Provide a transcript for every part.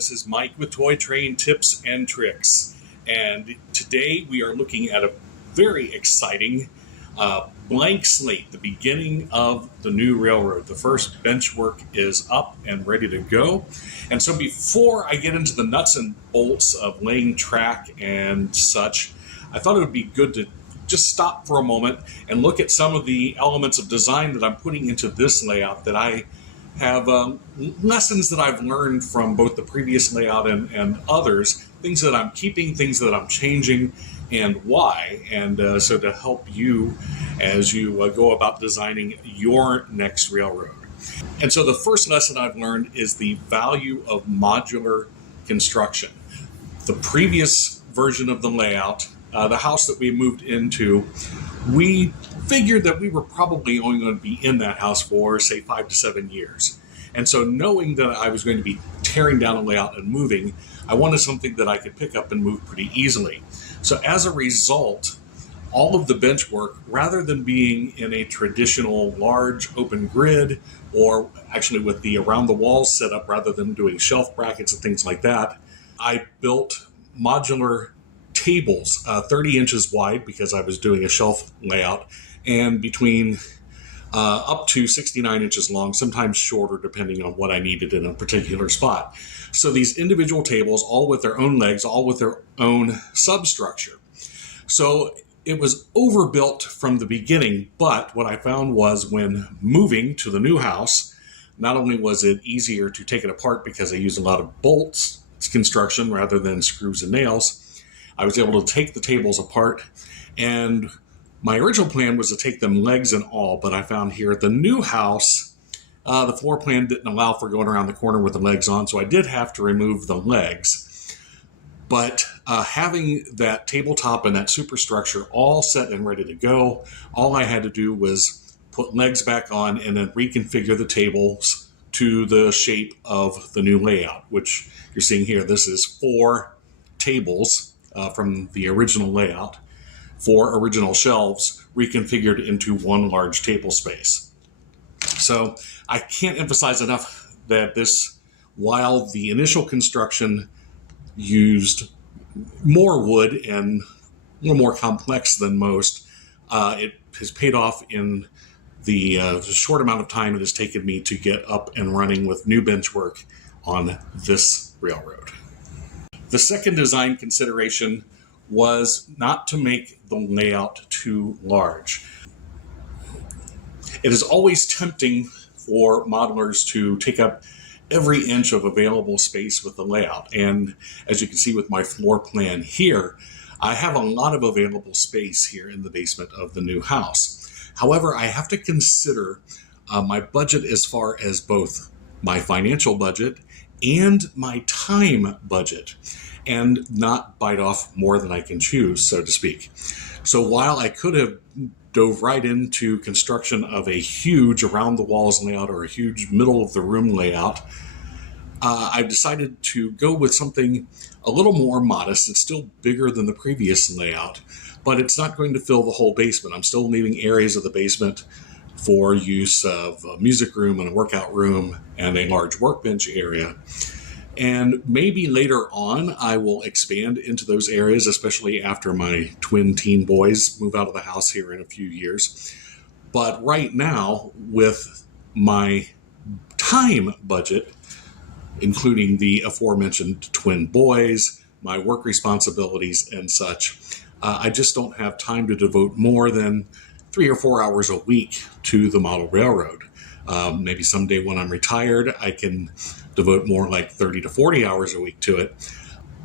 This is Mike with Toy Train Tips and Tricks. And today we are looking at a very exciting blank slate, the beginning of the new railroad. The first bench work is up and ready to go. And so before I get into the nuts and bolts of laying track and such, I thought it would be good to just stop for a moment and look at some of the elements of design that I'm putting into this layout that I have lessons that I've learned from both the previous layout and others, things that I'm keeping, things that I'm changing, and why. And so to help you as you go about designing your next railroad. And so the first lesson I've learned is the value of modular construction. The previous version of the layout, the house that we moved into, we figured that we were probably only going to be in that house for, say, 5 to 7 years. And so knowing that I was going to be tearing down a layout and moving, I wanted something that I could pick up and move pretty easily. So as a result, all of the bench work, rather than being in a traditional large open grid, or actually with the around the walls setup, rather than doing shelf brackets and things like that, I built modular tables, 30 inches wide because I was doing a shelf layout, and between up to 69 inches long, sometimes shorter depending on what I needed in a particular spot. So these individual tables, all with their own legs, all with their own substructure. So it was overbuilt from the beginning, but what I found was when moving to the new house, not only was it easier to take it apart because I used a lot of bolts construction rather than screws and nails, I was able to take the tables apart, and my original plan was to take them legs and all, but I found here at the new house, the floor plan didn't allow for going around the corner with the legs on, so I did have to remove the legs. But having that tabletop and that superstructure all set and ready to go, all I had to do was put legs back on and then reconfigure the tables to the shape of the new layout, which you're seeing here. This is 4 tables from the original layout, 4 original shelves reconfigured into one large table space. So I can't emphasize enough that this, while the initial construction used more wood and a little more complex than most, it has paid off in the short amount of time it has taken me to get up and running with new bench work on this railroad. The second design consideration was not to make the layout too large. It is always tempting for modelers to take up every inch of available space with the layout. And as you can see with my floor plan here, I have a lot of available space here in the basement of the new house. However, I have to consider my budget as far as both my financial budget and my time budget, and not bite off more than I can chew, so to speak. So while I could have dove right into construction of a huge around the walls layout or a huge middle of the room layout, I've decided to go with something a little more modest. It's still bigger than the previous layout, but it's not going to fill the whole basement. I'm still leaving areas of the basement for use of a music room and a workout room and a large workbench area. And maybe later on, I will expand into those areas, especially after my twin teen boys move out of the house here in a few years. But right now, with my time budget, including the aforementioned twin boys, my work responsibilities and such, I just don't have time to devote more than 3 or 4 hours a week to the model railroad. Maybe someday when I'm retired, I can devote more like 30 to 40 hours a week to it.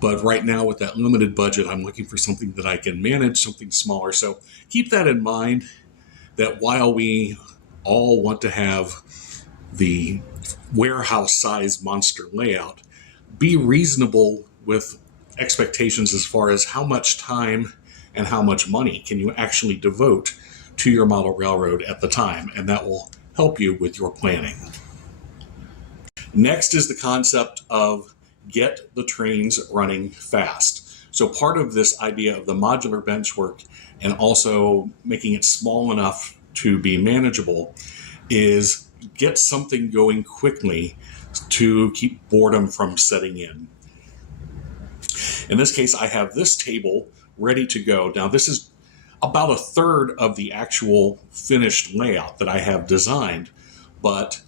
But right now with that limited budget, I'm looking for something that I can manage, something smaller. So keep that in mind, that while we all want to have the warehouse-sized monster layout, be reasonable with expectations as far as how much time and how much money can you actually devote to your model railroad at the time, and that will help you with your planning. Next is the concept of get the trains running fast. So part of this idea of the modular bench work and also making it small enough to be manageable is get something going quickly to keep boredom from setting in. In this case, I have this table ready to go. Now, this is about a third of the actual finished layout that I have designed, but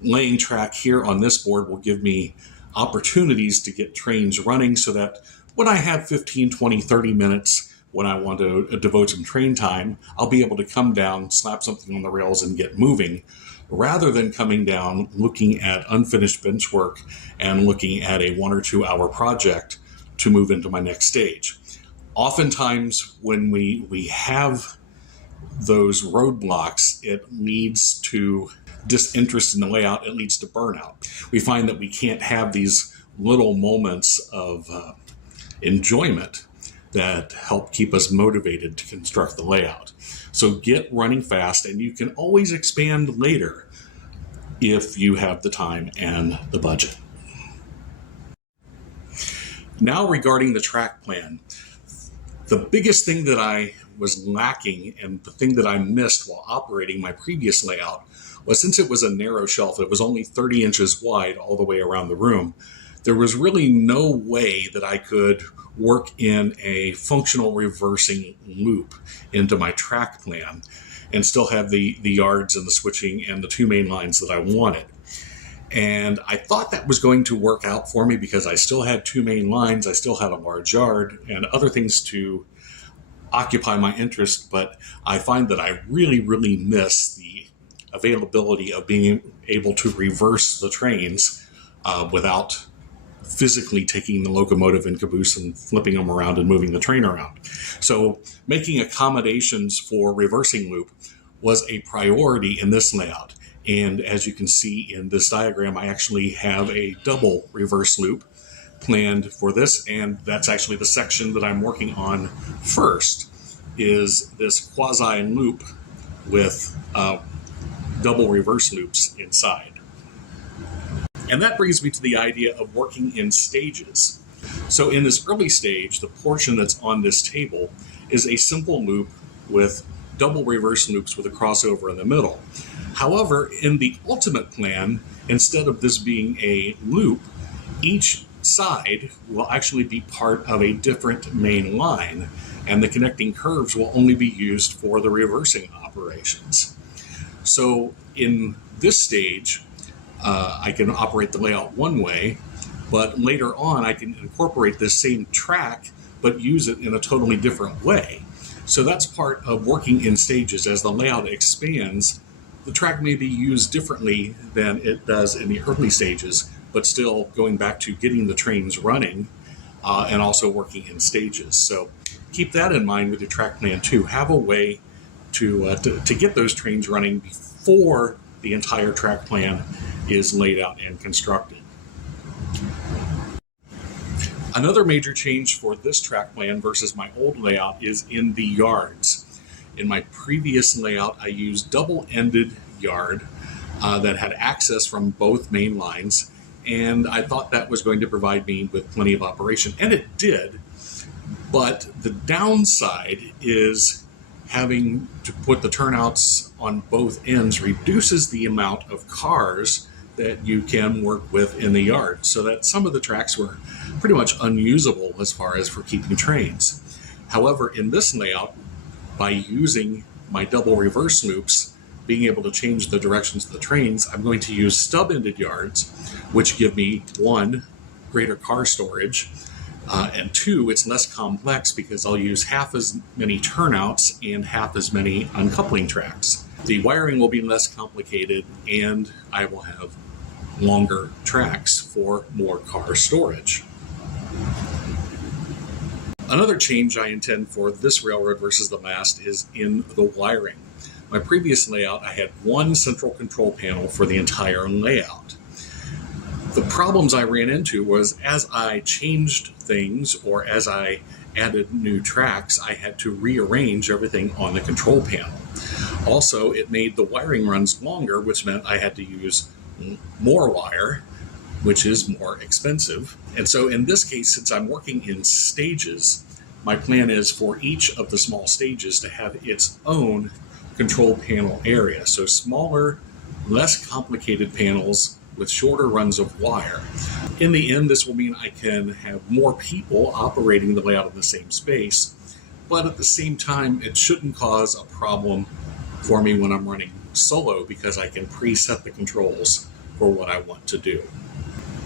laying track here on this board will give me opportunities to get trains running so that when I have 15, 20, 30 minutes when I want to devote some train time, I'll be able to come down, slap something on the rails, and get moving, rather than coming down, looking at unfinished bench work and looking at a 1 or 2 hour project to move into my next stage. Oftentimes, when we have those roadblocks, it leads to disinterest in the layout. It leads to burnout. We find that we can't have these little moments of enjoyment that help keep us motivated to construct the layout. So get running fast, and you can always expand later if you have the time and the budget. Now, regarding the track plan, the biggest thing that I was lacking and the thing that I missed while operating my previous layout was, since it was a narrow shelf, it was only 30 inches wide all the way around the room, there was really no way that I could work in a functional reversing loop into my track plan and still have the yards and the switching and the 2 main lines that I wanted. And I thought that was going to work out for me because I still had 2 main lines, I still had a large yard and other things to occupy my interest, but I find that I really, really miss the availability of being able to reverse the trains without physically taking the locomotive and caboose and flipping them around and moving the train around. So making accommodations for reversing loop was a priority in this layout. And as you can see in this diagram, I actually have a double reverse loop planned for this, and that's actually the section that I'm working on first, is this quasi loop with double reverse loops inside. And that brings me to the idea of working in stages. So in this early stage, the portion that's on this table is a simple loop with double reverse loops with a crossover in the middle. However, in the ultimate plan, instead of this being a loop, each side will actually be part of a different main line, and the connecting curves will only be used for the reversing operations. So in this stage, I can operate the layout one way, but later on I can incorporate this same track but use it in a totally different way. So that's part of working in stages. As the layout expands, the track may be used differently than it does in the early stages, but still going back to getting the trains running and also working in stages. So keep that in mind with your track plan too. Have a way to get those trains running before the entire track plan is laid out and constructed. Another major change for this track plan versus my old layout is in the yards. In my previous layout, I used double-ended yard that had access from both main lines, and I thought that was going to provide me with plenty of operation, and it did. But the downside is having to put the turnouts on both ends reduces the amount of cars that you can work with in the yard, so that some of the tracks were pretty much unusable as far as for keeping trains. However, in this layout, by using my double reverse loops, being able to change the directions of the trains, I'm going to use stub-ended yards, which give me 1, greater car storage, and 2, it's less complex because I'll use half as many turnouts and half as many uncoupling tracks. The wiring will be less complicated, and I will have longer tracks for more car storage. Another change I intend for this railroad versus the last is in the wiring. My previous layout, I had 1 central control panel for the entire layout. The problems I ran into was as I changed things or as I added new tracks, I had to rearrange everything on the control panel. Also, it made the wiring runs longer, which meant I had to use more wire, which is more expensive. And so in this case, since I'm working in stages, my plan is for each of the small stages to have its own control panel area. So smaller less complicated panels with shorter runs of wire. In the end, this will mean I can have more people operating the layout in the same space, but at the same time, it shouldn't cause a problem for me when I'm running solo because I can preset the controls for what I want to do.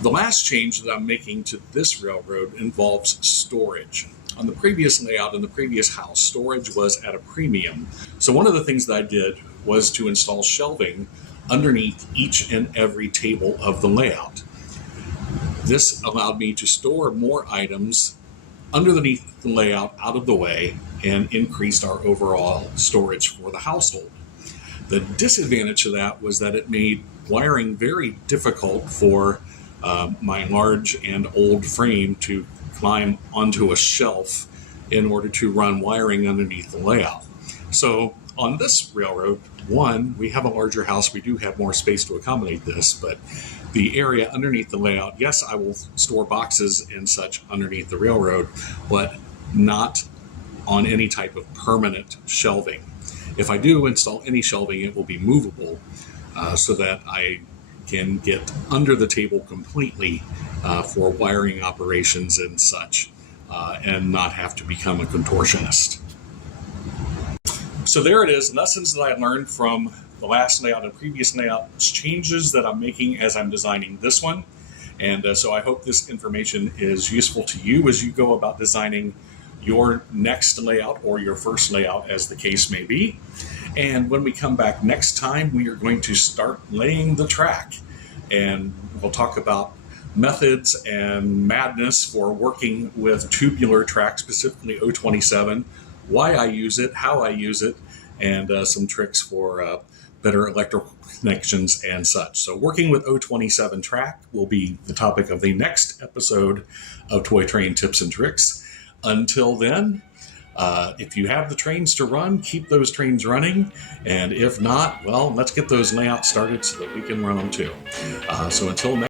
The last change that I'm making to this railroad involves storage. On the previous layout in the previous house, storage was at a premium. So one of the things that I did was to install shelving underneath each and every table of the layout. This allowed me to store more items underneath the layout out of the way and increased our overall storage for the household. The disadvantage to that was that it made wiring very difficult for my large and old frame to climb onto a shelf in order to run wiring underneath the layout. So on this railroad, one, we have a larger house. We do have more space to accommodate this, but the area underneath the layout, yes, I will store boxes and such underneath the railroad, but not on any type of permanent shelving. If I do install any shelving, it will be movable so that I can get under the table completely for wiring operations and such, and not have to become a contortionist. So there it is, lessons that I learned from the last layout and previous layout, changes that I'm making as I'm designing this one. And so I hope this information is useful to you as you go about designing your next layout or your first layout, as the case may be. And when we come back next time, we are going to start laying the track. And we'll talk about methods and madness for working with tubular track, specifically O27, why I use it, how I use it, and some tricks for better electrical connections and such. So working with O27 track will be the topic of the next episode of Toy Train Tips and Tricks. Until then, if you have the trains to run, keep those trains running. And if not, well, let's get those layouts started so that we can run them too. So until next